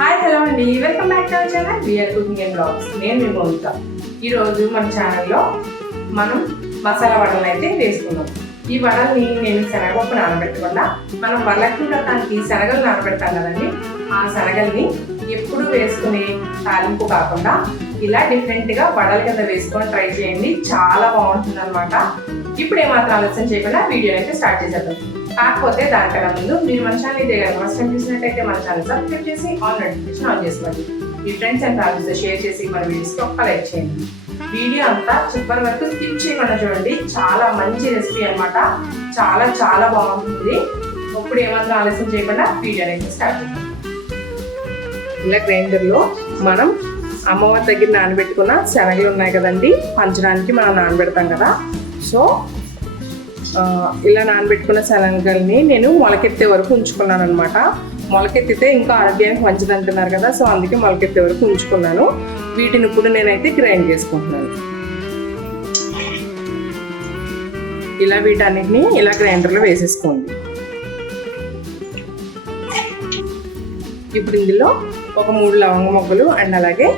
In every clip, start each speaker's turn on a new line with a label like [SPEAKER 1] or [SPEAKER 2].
[SPEAKER 1] Hi hello అండి. Welcome back to our channel VR cooking and blogs నేను మీ మౌనిక ఈరోజు మన ఛానల్లో మనం మసాలా వడలు అయితే వేసుకున్నాం ఈ వడల్ని నేను శనగపప్పు నానబెట్టకుండా మనం వరలక్ష్మి వ్రతానికి శనగలు నానబెడతాం కదండి. ఆ శనగల్ని ఎప్పుడు వేసుకునే తాలింపు కాకుండా ఇలా డిఫరెంట్గా వడల కింద వేసుకొని ట్రై చేయండి. చాలా బాగుంటుంది అనమాట ఇప్పుడు ఏమాత్రం ఆలస్యం చేయకుండా వీడియో అయితే స్టార్ట్ చేసేద్దాం. కాకపోతే దానికన్నా ముందు మీరు మన ఛానల్ ఇదే కదా ఫస్ట్ టైం చూసినట్టయితే మన ఛానల్ సబ్స్క్రైబ్ చేసి ఆన్ నోటిఫికేషన్ ఆన్ చేసుకోండి. మీ ఫ్రెండ్స్ అండ్ ఫ్యామిలీస్తో షేర్ చేసి మన వీడియోస్కి ఒక్క లైక్ చేయండి. వీడియో అంతా చివరి వరకు స్కిప్ చేయకుండా చూడండి. చాలా మంచి రెసిపీ అన్నమాట. చాలా చాలా బాగుంటుంది. ఇప్పుడు ఏమన్నా ఆలస్యం చేయకుండా వీడియో అనేది స్టార్ట్ చేద్దాం. ఇలా గ్రైండర్లో మనం అమ్మవారి దగ్గర నానబెట్టుకున్న శనగలు ఉన్నాయి కదండి. పంచడానికి మనం నానబెడతాం కదా. సో ఇలా నానబెట్టుకున్న శనగల్ని నేను మొలకెత్తే వరకు ఉంచుకున్నాను అనమాట మొలకెత్తితే ఇంకా ఆరోగ్యానికి మంచిది అంటున్నారు కదా సో అందుకే మొలకెత్తే వరకు ఉంచుకున్నాను. వీటిని ఇప్పుడు నేనైతే గ్రైండ్ చేసుకుంటున్నాను. ఇలా వీటన్నిటిని ఇలా గ్రైండర్లో వేసేసుకోండి. ఇప్పుడు ఇందులో ఒక మూడు లవంగ మొగ్గలు అండ్ అలాగే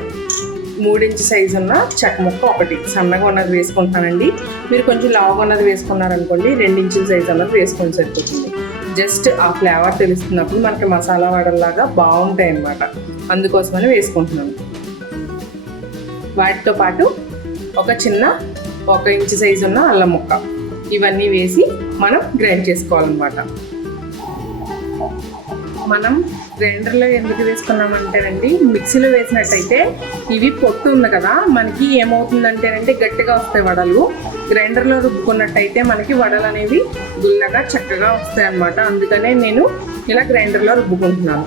[SPEAKER 1] మూడించ్ సైజు ఉన్న చెక్క ముక్క ఒకటి. సన్నగా ఉన్నది వేసుకుంటానండి. మీరు కొంచెం లావుగా ఉన్నది వేసుకున్నారనుకోండి రెండు ఇంచుల సైజు అన్నది వేసుకొని సరిపోతుంది. జస్ట్ ఆ ఫ్లేవర్ తెలుస్తున్నప్పుడు మనకి మసాలా వడల్లాగా బాగుంటాయి అన్నమాట అందుకోసమని వేసుకుంటున్నాను. వాటితో పాటు ఒక చిన్న ఒక ఇంచు సైజు ఉన్న అల్లం ముక్క. ఇవన్నీ వేసి మనం గ్రైండ్ చేసుకోవాలన్నమాట. మనం గ్రైండర్లో ఎందుకు వేసుకున్నామంటేనండి మిక్సీలో వేసినట్టయితే ఇవి పొట్టు ఉంది కదా మనకి ఏమవుతుందంటేనంటే గట్టిగా వస్తాయి వడలు. గ్రైండర్లో రుబ్బుకున్నట్టయితే మనకి వడలు అనేవి గుల్లగా చక్కగా వస్తాయి అన్నమాట. అందుకనే నేను ఇలా గ్రైండర్లో రుబ్బుకుంటున్నాను.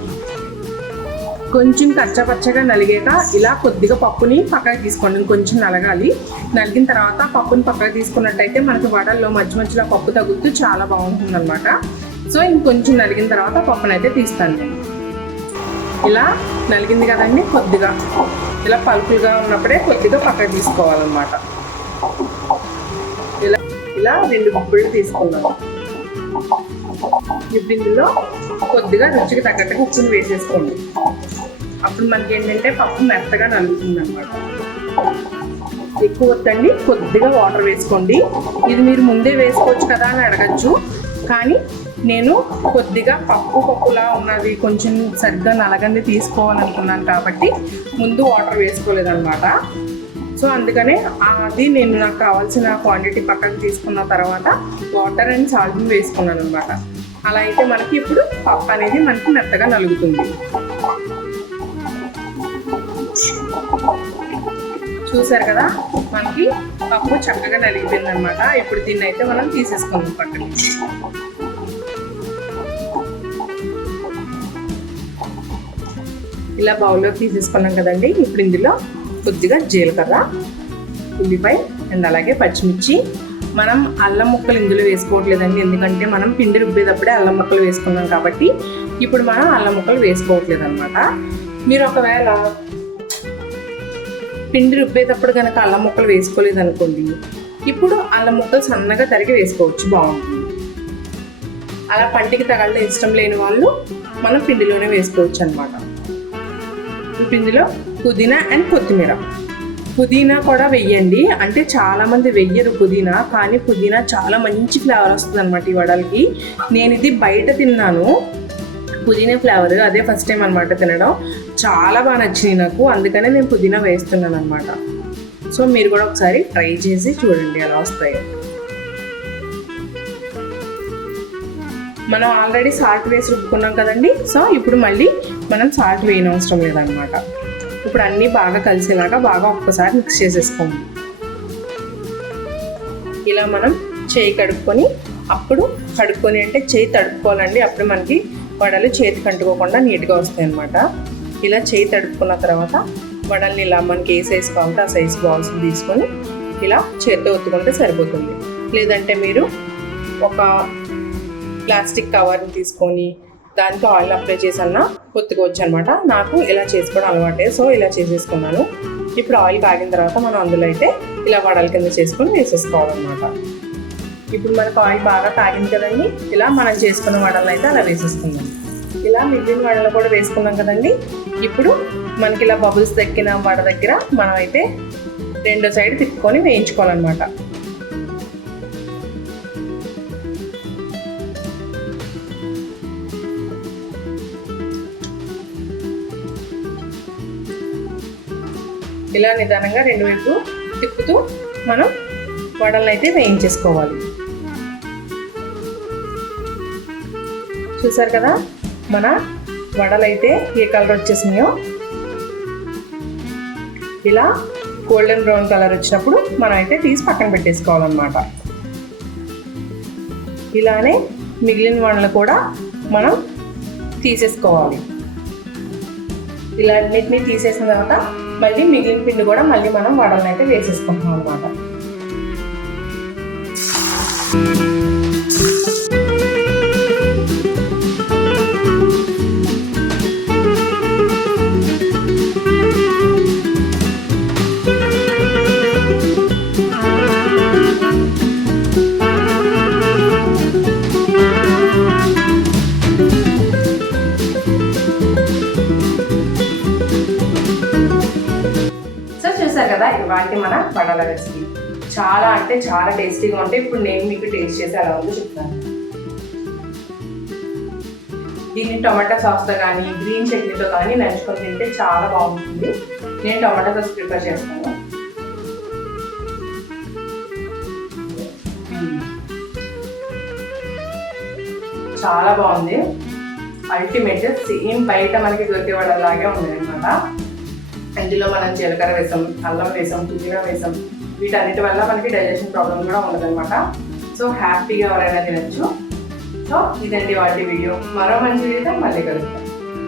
[SPEAKER 1] కొంచెం కచ్చపచ్చగా నలిగాక ఇలా కొద్దిగా పప్పుని పక్కకి తీసుకోండి కొంచెం నలగాలి. నలిగిన తర్వాత పప్పుని పక్కకి తీసుకున్నట్టయితే మనకి వడల్లో మధ్య మధ్యలో పప్పు తగులుతూ చాలా బాగుంటుంది అనమాట సో ఇంకొంచెం నలిగిన తర్వాత పప్పునైతే తీస్తాను. నేను ఇలా నలిగింది కదండి కొద్దిగా. ఇలా పలుపులుగా ఉన్నప్పుడే కొద్దిగా పక్కకి తీసుకోవాలన్నమాట. ఇలా ఇలా రెండు గుబ్బులు తీసుకున్నాను ఇప్పుడు ఇందులో కొద్దిగా రుచికి తగ్గట్టుగా ఉప్పును వేసేసుకోండి అప్పుడు మనకి ఏంటంటే పప్పు మెత్తగా నలుగుతుంది అనమాట ఎక్కువ వద్దండి కొద్దిగా వాటర్ వేసుకోండి. ఇది మీరు ముందే వేసుకోవచ్చు కదా అని అడగచ్చు. కానీ నేను కొద్దిగా పప్పు పప్పులా ఉన్నది. కొంచెం సరిగ్గా నలగంది తీసుకోవాలనుకున్నాను కాబట్టి ముందు వాటర్ వేసుకోలేదన్నమాట. సో అందుకనే అది నేను నాకు కావాల్సిన క్వాంటిటీ పక్కన తీసుకున్న తర్వాత వాటర్ అండ్ సాల్ట్ వేసుకున్నాను అనమాట అలా అయితే మనకి ఇప్పుడు పప్పు అనేది మనకి మెత్తగా నలుగుతుంది. చూసారు కదా? మనకి పప్పు చక్కగా నలిగిపోయింది అనమాట ఇప్పుడు దీన్ని అయితే మనం తీసేసుకుందాం పక్కన ఇలా బౌల్లో తీసేసుకున్నాం కదండి. ఇప్పుడు ఇందులో కొద్దిగా జీలకర్ర ఉల్లిపాయ అండ్ అలాగే పచ్చిమిర్చి. మనం అల్లం ముక్కలు ఇందులో వేసుకోవట్లేదండి. ఎందుకంటే మనం పిండి రుబ్బేటప్పుడే అల్లం ముక్కలు వేసుకున్నాం కాబట్టి ఇప్పుడు మనం అల్లం ముక్కలు వేసుకోవట్లేదు అనమాట మీరు ఒకవేళ పిండి రుబ్బేటప్పుడు కనుక అల్లం ముక్కలు వేసుకోలేదు అనుకోండి ఇప్పుడు అల్లం ముక్కలు సన్నగా తరిగి వేసుకోవచ్చు. బాగుంటుంది. అలా పంటికి తగలడం ఇష్టం లేని వాళ్ళు మనం పిండిలోనే వేసుకోవచ్చు అనమాట ఇప్పుడు ఇందులో పుదీనా అండ్ కొత్తిమీర. పుదీనా కూడా వెయ్యండి. అంటే చాలా మంది వెయ్యరు పుదీనా కానీ పుదీనా చాలా మంచి ఫ్లేవర్ వస్తుంది అనమాట ఈ వడలకి. నేను ఇది బయట తిన్నాను. పుదీనా ఫ్లేవర్ అదే ఫస్ట్ టైం అనమాట తినడం. చాలా బాగా నచ్చింది నాకు. అందుకనే నేను పుదీనా వేస్తున్నాను అనమాట సో మీరు కూడా ఒకసారి ట్రై చేసి చూడండి ఎలా వస్తాయో. మనం ఆల్రెడీ సాల్ట్ వేసి రుబ్బుకున్నాం కదండి. సో ఇప్పుడు మళ్ళీ మనం సాల్ట్ వేయనవసరం లేదనమాట. ఇప్పుడు అన్నీ బాగా కలిసేలాగా బాగా ఒక్కసారి మిక్స్ చేసేసుకోండి ఇలా మనం చేయి కడుక్కొని అప్పుడు కడుక్కొని అంటే చేయి తడుపుకోవాలండి అప్పుడు మనకి వడలు చేతికి అంటుకోకుండా నీట్గా వస్తాయి అనమాట ఇలా చేయి తడుపుకున్న తర్వాత వడల్ని ఇలా మనకి ఏ సైజు కావాలంటే ఆ సైజు బాల్స్ తీసుకొని ఇలా చేతితో ఒత్తుకుంటే సరిపోతుంది. లేదంటే మీరు ఒక ప్లాస్టిక్ కవర్ని తీసుకొని దానికి ఆయిల్ అప్లై చేసన్నా కొత్తుకోవచ్చు అనమాట నాకు ఇలా చేసుకోవడం అలవాటే. సో ఇలా చేసేసుకున్నాను. ఇప్పుడు ఆయిల్ కాగిన తర్వాత మనం అందులో అయితే ఇలా వడల కింద చేసుకొని వేసేసుకోవాలన్నమాట. ఇప్పుడు మనకు ఆయిల్ బాగా కాగింది కదండి. ఇలా మనం చేసుకున్న వడలను అయితే అలా వేసేసుకుందాం. ఇలా మిగిలిన వడలు కూడా వేసుకున్నాం కదండి. ఇప్పుడు మనకి ఇలా బబుల్స్ దక్కిన వడ దగ్గర మనం అయితే రెండో సైడ్ తిప్పుకొని వేయించుకోవాలన్నమాట. ఇలా నిదానంగా రెండు వైపు తిప్పుతూ మనం వడలను అయితే వేయించేసుకోవాలి. చూసారు కదా? మన వడలైతే ఏ కలర్ వచ్చేసినాయో? ఇలా గోల్డెన్ బ్రౌన్ కలర్ వచ్చినప్పుడు మనం అయితే తీసి పక్కన పెట్టేసుకోవాలన్నమాట. ఇలానే మిగిలిన వడలు కూడా మనం తీసేసుకోవాలి. ఇలా అన్నిటిని తీసేసిన తర్వాత మళ్ళీ మిగిలిన పిండి కూడా మళ్ళీ మనం వడలను అయితే వేసేసుకుంటాం అనమాట ఇవాళ రెసిపీ. చాలా అంటే చాలా టేస్టీగా ఉంటాయి. ఇప్పుడు నేను మీకు టేస్ట్ చేసి ఎలా ఉందో చెప్తాను. దీన్ని టొమాటో సాస్తో కానీ గ్రీన్ చట్నీతో కానీ నంచుకొని తింటే చాలా బాగుంటుంది. నేను టొమాటో సాస్ ప్రిపేర్ చేస్తాను. చాలా బాగుంది. అల్టిమేట్ సేమ్ బయట మనకి దొరికే వాళ్ళలాగే ఉంది అనమాట ఇందులో మనం జీలకర్ర వేసాం అల్లం వేసాం పుదీనా వేసాం వీటన్నిటి వల్ల మనకి డైజెషన్ ప్రాబ్లం కూడా ఉండదన్నమాట. సో హ్యాపీగా ఎవరైనా తినచ్చు. సో ఇదండి వాటి వీడియో మరో మంచి వీడియోతో మళ్ళీ కలుగుతాం